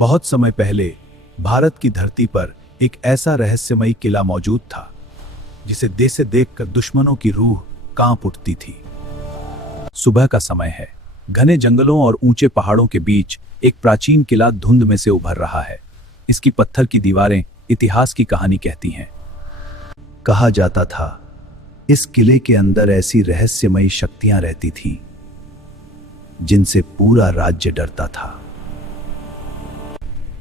बहुत समय पहले भारत की धरती पर एक ऐसा रहस्यमयी किला मौजूद था जिसे देसे देखकर दुश्मनों की रूह कांप उठती थी। सुबह का समय है। घने जंगलों और ऊंचे पहाड़ों के बीच एक प्राचीन किला धुंध में से उभर रहा है। इसकी पत्थर की दीवारें इतिहास की कहानी कहती हैं। कहा जाता था इस किले के अंदर ऐसी रहस्यमयी शक्तियां रहती थीं जिनसे पूरा राज्य डरता था।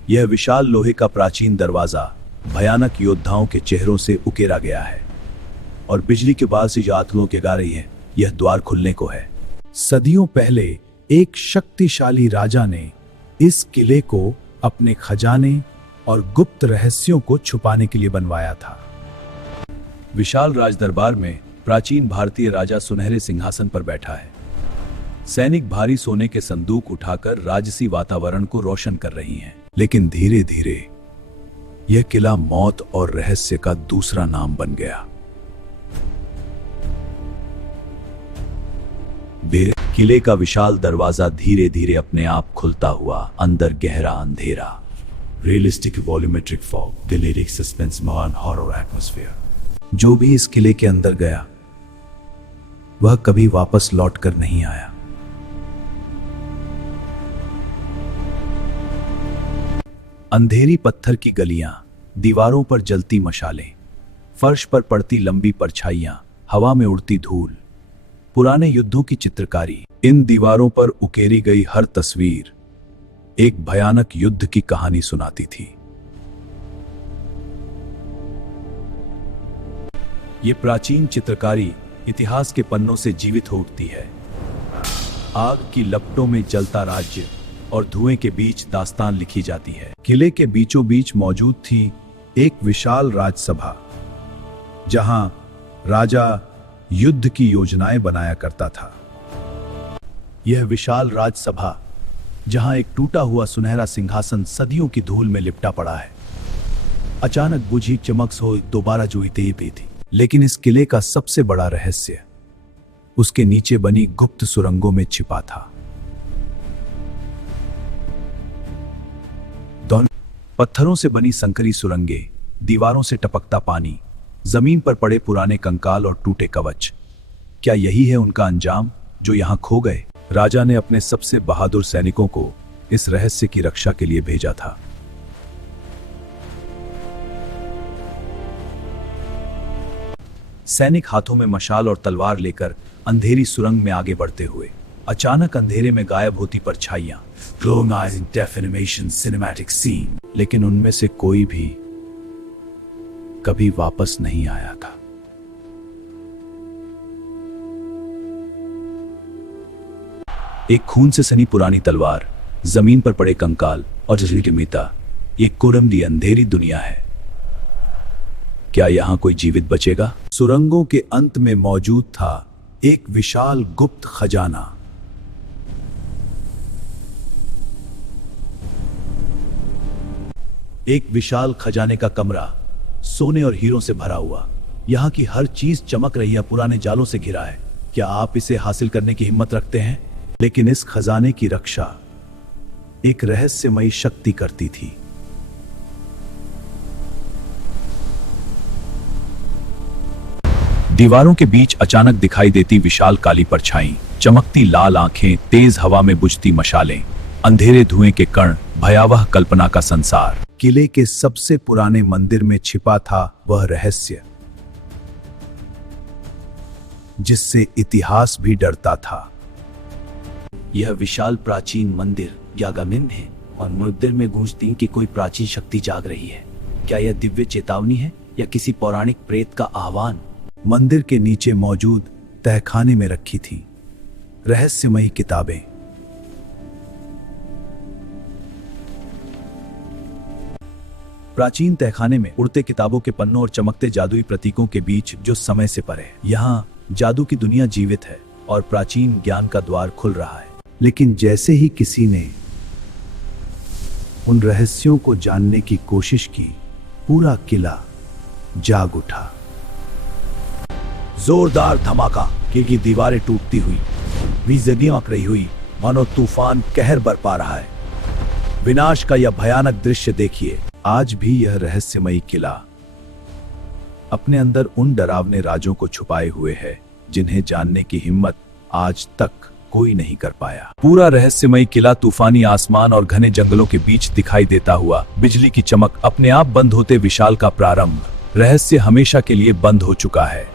यह विशाल लोहे का प्राचीन दरवाजा भयानक योद्धाओं के चेहरों से उकेरा गया है और बिजली के बाद से जो आतंकों के गा रही है, यह द्वार खुलने को है। सदियों पहले एक शक्तिशाली राजा ने इस किले को अपने खजाने और गुप्त रहस्यों को छुपाने के लिए बनवाया था। विशाल राजदरबार में प्राचीन भारतीय राजा सुनहरे सिंहासन पर बैठा है। सैनिक भारी सोने के संदूक उठाकर राजसी वातावरण को रोशन कर रही हैं। लेकिन धीरे धीरे यह किला मौत और रहस्य का दूसरा नाम बन गया। किले का विशाल दरवाजा धीरे धीरे अपने आप खुलता हुआ अंदर गहरा अंधेरा, रियलिस्टिक वॉल्यूमेट्रिक फॉग, डिलीरिक सस्पेंस, महान हॉरर एटमॉस्फेयर। जो भी इस किले के अंदर गया वह कभी वापस लौट कर नहीं आया। अंधेरी पत्थर की गलियां, दीवारों पर जलती मशालें, फर्श पर पड़ती लंबी परछाइयां, हवा में उड़ती धूल, पुराने युद्धों की चित्रकारी। इन दीवारों पर उकेरी गई हर तस्वीर एक भयानक युद्ध की कहानी सुनाती थी। ये प्राचीन चित्रकारी इतिहास के पन्नों से जीवित हो उठती है। आग की लपटों में जलता राज्य और धुएं के बीच दास्तान लिखी जाती है। किले के बीचों बीच मौजूद थी एक विशाल राजसभा, जहां राजा युद्ध की योजनाएं बनाया करता था। यह विशाल राजसभा, जहां एक टूटा हुआ सुनहरा सिंहासन सदियों की धूल में लिपटा पड़ा है, अचानक बुझी चमक सो दोबारा जुई भी थी। लेकिन इस किले का सबसे बड़ा रहस्य उसके नीचे बनी गुप्त सुरंगों में छिपा था। पत्थरों से बनी संकरी सुरंगें, दीवारों से टपकता पानी, जमीन पर पड़े पुराने कंकाल और टूटे कवच। क्या यही है उनका अंजाम जो यहां खो गए? राजा ने अपने सबसे बहादुर सैनिकों को इस रहस्य की रक्षा के लिए भेजा था। सैनिक हाथों में मशाल और तलवार लेकर अंधेरी सुरंग में आगे बढ़ते हुए अचानक अंधेरे में गायब होती परछाइयां, glowing eyes in deaf animation cinematic scene। लेकिन उनमें से कोई भी कभी वापस नहीं आया था। एक खून से सनी पुरानी तलवार, जमीन पर पड़े कंकाल और जलीमिता, ये कुरमदी अंधेरी दुनिया है। क्या यहां कोई जीवित बचेगा? सुरंगों के अंत में मौजूद था एक विशाल गुप्त खजाना। एक विशाल खजाने का कमरा, सोने और हीरों से भरा हुआ। यहां की हर चीज चमक रही है, पुराने जालों से घिरा है। क्या आप इसे हासिल करने की हिम्मत रखते हैं? लेकिन इस खजाने की रक्षा एक रहस्यमयी शक्ति करती थी। दीवारों के बीच अचानक दिखाई देती विशाल काली परछाई, चमकती लाल आंखें, तेज हवा में बुझती मशालें, अंधेरे धुएं के कण, भयावह कल्पना का संसार। किले के सबसे पुराने मंदिर में छिपा था वह रहस्य जिससे इतिहास भी डरता था। यह विशाल प्राचीन मंदिर यागामिन है और मंदिर में गूंजती कि कोई प्राचीन शक्ति जाग रही है। क्या यह दिव्य चेतावनी है या किसी पौराणिक प्रेत का आह्वान? मंदिर के नीचे मौजूद तहखाने में रखी थी रहस्यमयी किताबें। प्राचीन तहखाने में उड़ते किताबों के पन्नों और चमकते जादुई प्रतीकों के बीच जो समय से परे, यहाँ जादू की दुनिया जीवित है और प्राचीन ज्ञान का द्वार खुल रहा है। लेकिन जैसे ही किसी ने उन रहस्यों को जानने की कोशिश की, पूरा किला जाग उठा। जोरदार धमाका, किले की दीवारें टूटती हुई, भी जमीन आंक रही हुई, मानो तूफान कहर बरपा रहा है। विनाश का यह भयानक दृश्य देखिए। आज भी यह रहस्यमयी किला अपने अंदर उन डरावने राजों को छुपाए हुए है जिन्हें जानने की हिम्मत आज तक कोई नहीं कर पाया। पूरा रहस्यमयी किला तूफानी आसमान और घने जंगलों के बीच दिखाई देता हुआ, बिजली की चमक, अपने आप बंद होते विशाल का प्रारंभ। रहस्य हमेशा के लिए बंद हो चुका है।